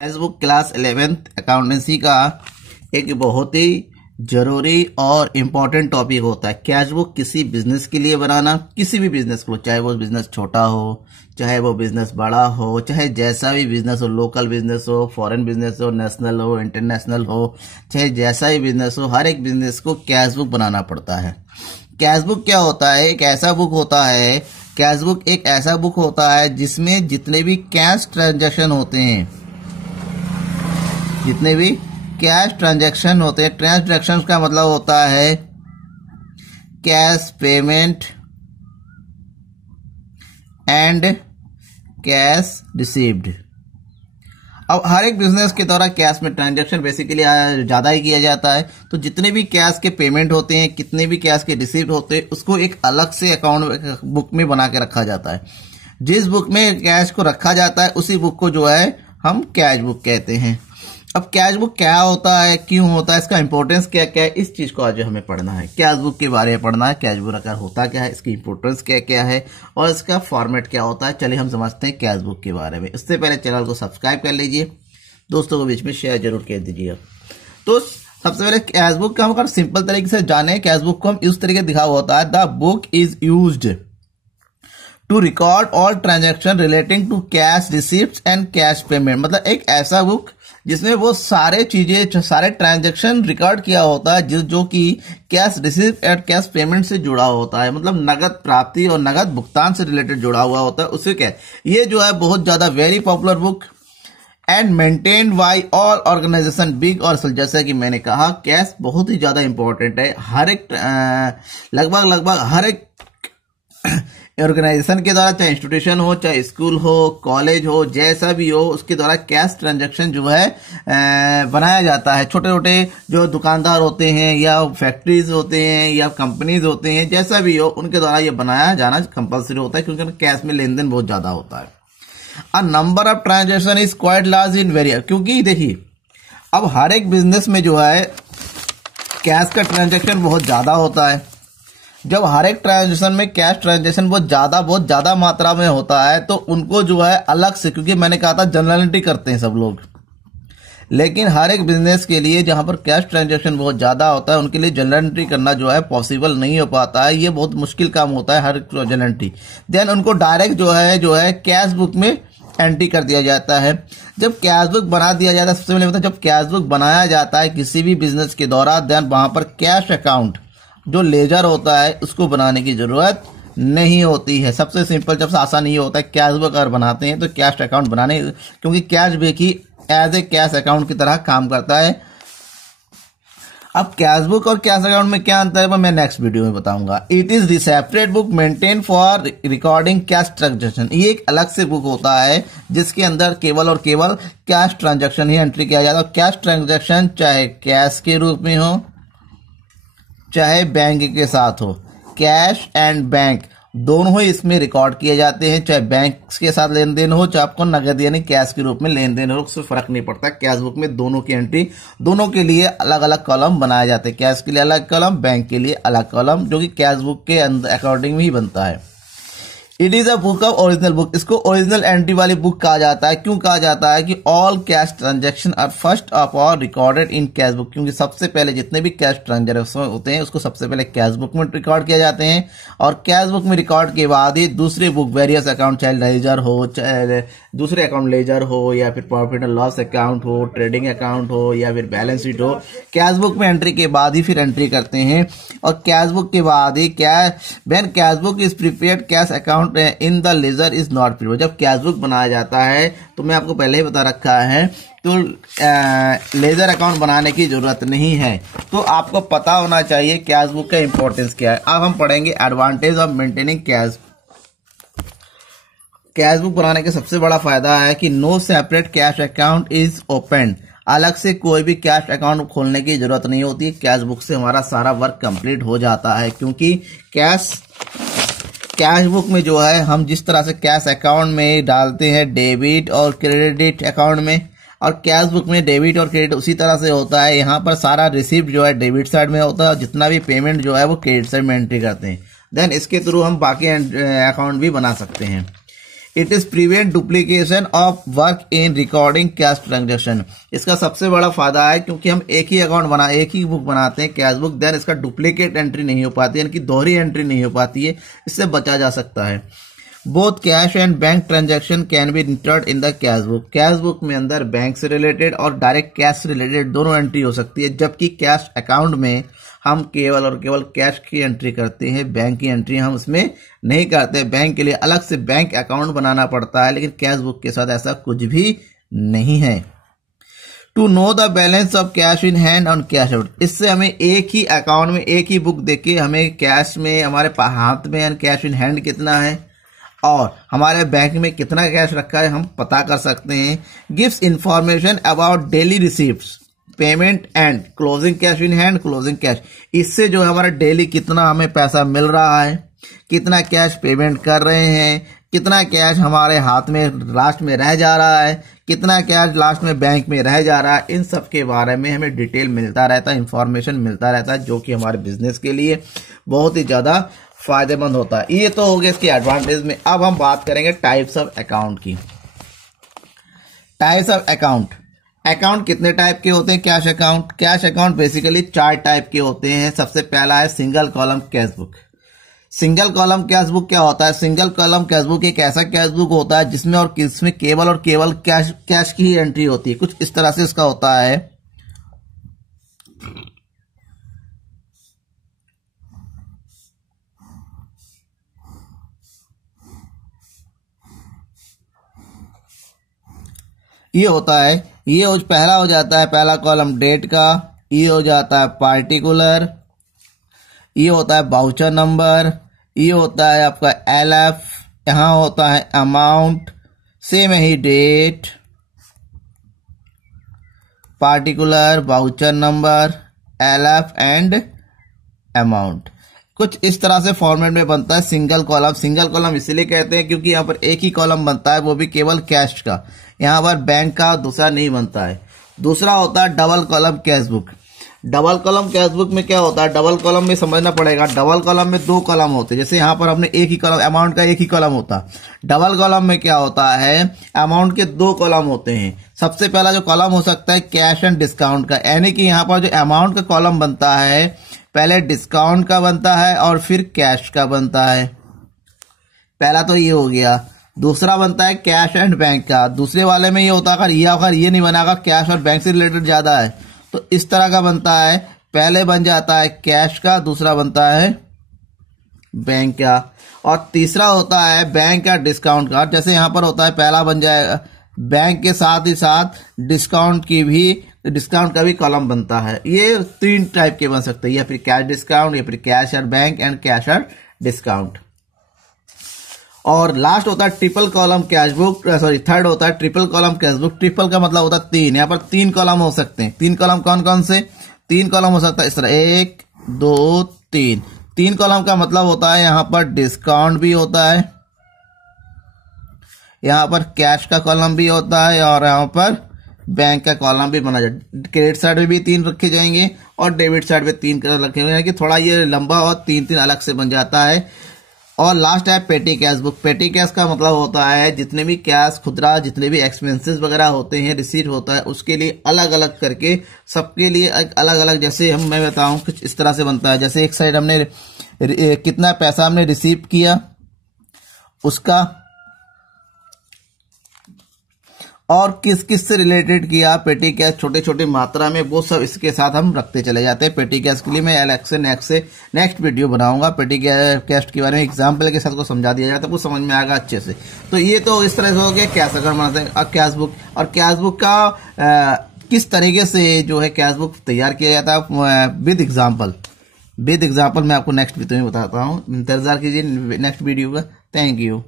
Cash book class 11th accountancy का एक बहुत ही जरूरी और इम्पोर्टेंट टॉपिक होता है। कैश बुक किसी बिजनेस के लिए बनाना, किसी भी बिजनेस को, चाहे वो बिजनेस छोटा हो, चाहे वो बिजनेस बड़ा हो, चाहे जैसा भी बिजनेस हो, लोकल बिजनेस हो, फॉरेन बिजनेस हो, नेशनल हो, इंटरनेशनल हो, चाहे जैसा ही बिजनेस हो, हर एक बिजनेस को कैश बुक बनाना पड़ता है। कैश बुक क्या होता है? एक ऐसा बुक होता है, कैश बुक एक ऐसा बुक होता है जिसमें जितने भी कैश ट्रांजैक्शन होते हैं, जितने भी कैश ट्रांजैक्शन होते हैं, ट्रांजैक्शन का मतलब होता है cash payment and cash received. अब हर एक बिजनेस के द्वारा कैश में ट्रांजैक्शन बेसिकली ज़्यादा ही किया जाता है, तो जितने भी कैश के पेमेंट होते हैं, कितने भी कैश के रिसीव्ड होते हैं, उसको एक अलग से अकाउंट बुक में बना के रखा जाता है। जिस बुक में कैश को रखा जाता है उसी बुक को जो है हम कैश बुक कहते हैं। अब कैश बुक क्या होता है, क्यों होता है, इसका इंपॉर्टेंस क्या क्या है, इस चीज को आज हमें पढ़ना है। कैश बुक के बारे में पढ़ना है, कैश बुक आकार होता क्या है, इसकी इंपॉर्टेंस क्या क्या है और इसका फॉर्मेट क्या होता है। चलिए हम समझते हैं कैश बुक के बारे में। इससे पहले चैनल को सब्सक्राइब कर लीजिए, दोस्तों को बीच में शेयर जरूर कर दीजिएगा। तो सबसे पहले कैश बुक का हम अगर सिंपल तरीके से जाने, कैश बुक को हम इस तरीके दिखा होता है, the book is used to record all transaction relating to cash receipt and cash payment. मतलब एक ऐसा बुक जिसमें वो सारे चीजें, सारे ट्रांजैक्शन रिकॉर्ड किया होता है जो कि cash receipt and cash payment से जुड़ा होता है, मतलब नगद प्राप्ति और नगद भुगतान से रिलेटेड जुड़ा हुआ होता है। उससे क्या है, ये जो है बहुत ज्यादा very popular book and maintained by all organization big और स्मॉल। जैसे कि मैंने कहा, कैश बहुत ही ज्यादा इंपॉर्टेंट है। हर एक लगभग हर एक ऑर्गेनाइजेशन के द्वारा, चाहे इंस्टीट्यूशन हो, चाहे स्कूल हो, कॉलेज हो, जैसा भी हो, उसके द्वारा कैश ट्रांजैक्शन जो है बनाया जाता है। छोटे छोटे जो दुकानदार होते हैं या फैक्ट्रीज होते हैं या कंपनीज होते हैं, जैसा भी हो, उनके द्वारा ये बनाया जाना कंपलसरी होता है, क्योंकि कैश में लेन देन बहुत ज्यादा होता है। A number of transaction is quite large in various. क्योंकि देखिए, अब हर एक बिजनेस में जो है कैश का ट्रांजैक्शन बहुत ज्यादा होता है। जब हर एक ट्रांजैक्शन में कैश ट्रांजैक्शन बहुत ज्यादा मात्रा में होता है, तो उनको जो है अलग से, क्योंकि मैंने कहा था जनरलिटी करते हैं सब लोग, लेकिन हर एक बिजनेस के लिए जहां पर कैश ट्रांजैक्शन बहुत ज्यादा होता है, उनके लिए जनरलिटी करना जो है पॉसिबल नहीं हो पाता है। ये बहुत मुश्किल काम होता है हर जनरलिटी। देन उनको डायरेक्ट जो है कैश बुक में एंट्री कर दिया जाता है। जब कैश बुक बना दिया जाता है, सबसे पहले जब कैश बुक बनाया जाता है किसी भी बिजनेस के द्वारा, देन वहां पर कैश अकाउंट जो लेजर होता है उसको बनाने की जरूरत नहीं होती है। सबसे सिंपल, जब से आसान ये होता है, कैश बुक अगर बनाते हैं तो कैश अकाउंट बनाने, क्योंकि कैश बुक ही एज ए कैश अकाउंट की तरह काम करता है। अब कैश बुक और कैश अकाउंट में क्या अंतर है, मैं नेक्स्ट वीडियो में बताऊंगा। It is separate book maintain for recording cash transaction. ये एक अलग से बुक होता है जिसके अंदर केवल और केवल कैश ट्रांजैक्शन ही एंट्री किया जाता है। कैश ट्रांजैक्शन चाहे कैश के रूप में हो, चाहे बैंक के साथ हो, कैश एंड बैंक दोनों ही इसमें रिकॉर्ड किए जाते हैं। चाहे बैंक के साथ लेन देन हो, चाहे आपको नगद यानी कैश के रूप में लेन देन हो, उससे फर्क नहीं पड़ता। कैश बुक में दोनों की एंट्री, दोनों के लिए अलग अलग कॉलम बनाए जाते हैं। कैश के लिए अलग कॉलम, बैंक के लिए अलग कॉलम, जो कि कैश बुक के अकॉर्डिंग ही बनता है। It is a book of original book. इसको ओरिजिनल एंट्री वाली बुक कहा जाता है। क्यों कहा जाता है कि all cash transaction are first of all recorded in cash book. क्योंकि सबसे पहले जितने भी कैश ट्रांजैक्शन होते हैं उसको सबसे पहले कैश बुक में रिकॉर्ड किया जाते हैं, और कैश बुक में रिकॉर्ड के बाद ही दूसरे बुक वेरियस अकाउंट, चाहे लेजर हो, चाहे दूसरे अकाउंट लेजर हो, या फिर प्रॉफिट एंड लॉस अकाउंट हो, ट्रेडिंग अकाउंट हो, या फिर बैलेंस शीट हो, कैश बुक में एंट्री के बाद ही फिर एंट्री करते हैं। और कैश बुक के बाद ही cash book is prepared, cash account in the ledger is not prepared. जब कैश बुक बनाया जाता है, तो मैं आपको पहले ही बता रखा है, तो लेजर अकाउंट बनाने की जरूरत नहीं है। तो आपको पता होना चाहिए कैश बुक का इंपॉर्टेंस क्या है। अब हम पढ़ेंगे advantage of maintaining cash. Cash book बनाने का सबसे बड़ा फायदा है कि no separate cash account is open. अलग से कोई भी कैश अकाउंट खोलने की जरूरत नहीं होती। कैश बुक से हमारा सारा वर्क कंप्लीट हो जाता है, क्योंकि कैश बुक में जो है हम जिस तरह से कैश अकाउंट में डालते हैं डेबिट और क्रेडिट अकाउंट में, और कैश बुक में डेबिट और क्रेडिट उसी तरह से होता है। यहाँ पर सारा रिसिप्ट जो है डेबिट साइड में होता है, और जितना भी पेमेंट जो है वो क्रेडिट साइड में एंट्री करते हैं। देन इसके थ्रू हम बाकी अकाउंट भी बना सकते हैं। It is prevent duplication of work in recording cash transaction. इसका सबसे बड़ा फायदा है क्योंकि हम एक ही अकाउंट एक ही बुक बनाते हैं कैश बुक, देन इसका डुप्लीकेट एंट्री नहीं हो पाती, यानी कि दोहरी एंट्री नहीं हो पाती है, इससे बचा जा सकता है। Both cash and bank transaction can be entered in the cash book. Cash book में अंदर बैंक से रिलेटेड और डायरेक्ट कैश से रिलेटेड दोनों एंट्री हो सकती है, जबकि कैश अकाउंट में हम केवल और केवल कैश की एंट्री करते हैं, बैंक की एंट्री हम उसमें नहीं करते। बैंक के लिए अलग से बैंक अकाउंट बनाना पड़ता है, लेकिन कैश बुक के साथ ऐसा कुछ भी नहीं है। To know the balance of cash in hand on cash out, इससे हमें एक ही अकाउंट में एक ही बुक देख के हमें कैश में हमारे हाथ में कैश इन हैंड कितना है और हमारे बैंक में कितना कैश रखा है हम पता कर सकते हैं। Gives information about daily receipts, payment and closing cash in hand, closing cash. इससे जो हमारा डेली कितना हमें पैसा मिल रहा है, कितना कैश पेमेंट कर रहे हैं, कितना कैश हमारे हाथ में लास्ट में रह जा रहा है, कितना कैश लास्ट में बैंक में रह जा रहा है, इन सब के बारे में हमें डिटेल मिलता रहता है, इंफॉर्मेशन मिलता रहता है, जो कि हमारे बिजनेस के लिए बहुत ही ज्यादा फायदेमंद होता है। ये तो हो गया इसके एडवांटेज में। अब हम बात करेंगे टाइप्स ऑफ अकाउंट की। टाइप्स ऑफ अकाउंट, अकाउंट कितने टाइप के होते हैं? Cash account, cash account basically 4 type के होते हैं। सबसे पहला है single column cash book. Single column cash book क्या होता है? सिंगल कॉलम कैश बुक एक ऐसा कैश बुक होता है जिसमें और किसमें केवल और केवल कैश की ही एंट्री होती है। कुछ इस तरह से इसका होता है। ये होता है, ये पहला हो जाता है, पहला कॉलम डेट का, ये हो जाता है पार्टिकुलर, ये होता है वाउचर नंबर, ये होता है आपका LF, यहां होता है अमाउंट, सेम ही date, particular, voucher number, LF and amount. कुछ इस तरह से फॉर्मेट में बनता है सिंगल कॉलम। सिंगल कॉलम इसलिए कहते हैं क्योंकि यहाँ पर एक ही कॉलम बनता है, वो भी केवल कैश का, यहाँ पर बैंक का दूसरा नहीं बनता है। दूसरा होता है double column cash book. Double column cash book में क्या होता है? डबल कॉलम में समझना पड़ेगा, डबल कॉलम में 2 कॉलम होते हैं। जैसे यहाँ पर हमने एक ही कॉलम, अमाउंट का एक ही कॉलम होता, डबल कॉलम में क्या होता है? अमाउंट के 2 कॉलम होते हैं। सबसे पहला जो कॉलम हो सकता है कैश एंड डिस्काउंट का, यानी कि यहाँ पर जो अमाउंट का कॉलम बनता है पहले डिस्काउंट का बनता है और फिर कैश का बनता है। पहला तो ये हो गया। दूसरा बनता है कैश एंड बैंक का। दूसरे वाले में ये होता है अगर ये नहीं बनागा, कैश और बैंक से रिलेटेड ज्यादा है, तो इस तरह का बनता है। पहले बन जाता है कैश का, दूसरा बनता है बैंक का, और तीसरा होता है बैंक का डिस्काउंट का। जैसे यहां पर होता है पहला बन जाएगा बैंक के साथ ही साथ डिस्काउंट का भी कॉलम बनता है। ये 3 टाइप के बन सकते हैं, या फिर कैश डिस्काउंट, या फिर कैश और बैंक एंड कैश और डिस्काउंट। और लास्ट होता है triple column cash book, third होता है triple column cash book. Triple का मतलब होता है 3, यहाँ पर 3 कॉलम हो सकते हैं। 3 कॉलम कौन कौन से? 3 कॉलम हो सकता है इस तरह 1 2 3। 3 कॉलम का मतलब होता है यहाँ पर डिस्काउंट भी होता है, यहाँ पर कैश का कॉलम भी होता है, और यहाँ पर बैंक का कॉलम भी बना जाए। क्रेडिट साइड में भी 3 रखे जाएंगे और डेबिट साइड में 3 रखे जाएंगे, कि थोड़ा ये लंबा और 3 अलग से बन जाता है। और लास्ट है पेटी कैश बुक। पेटी कैश का मतलब होता है जितने भी कैश, खुदरा, जितने भी एक्सपेंसेस वगैरह होते हैं, रिसीट होता है, उसके लिए अलग अलग करके सबके लिए अलग अलग। जैसे मैं बताऊं कुछ इस तरह से बनता है। जैसे एक साइड हमने कितना पैसा हमने रिसीव किया उसका, और किस किस से रिलेटेड किया, पेटी कैश छोटे छोटे मात्रा में, वो सब इसके साथ हम रखते चले जाते हैं। पेटी कैश के लिए मैं अलग से नेक्स्ट वीडियो बनाऊंगा। पेटी कैश के बारे में एग्जाम्पल के साथ को समझा दिया जाता है, कुछ समझ में आएगा अच्छे से। तो ये तो इस तरह से हो गया कैश अकाउंट बनाते हैं। और कैश बुक, और कैश बुक का किस तरीके से जो है कैश बुक तैयार किया जाता है विद एग्जाम्पल मैं आपको नेक्स्ट वीडियो में बताता हूँ। इंतजार कीजिए नेक्स्ट वीडियो का। Thank you.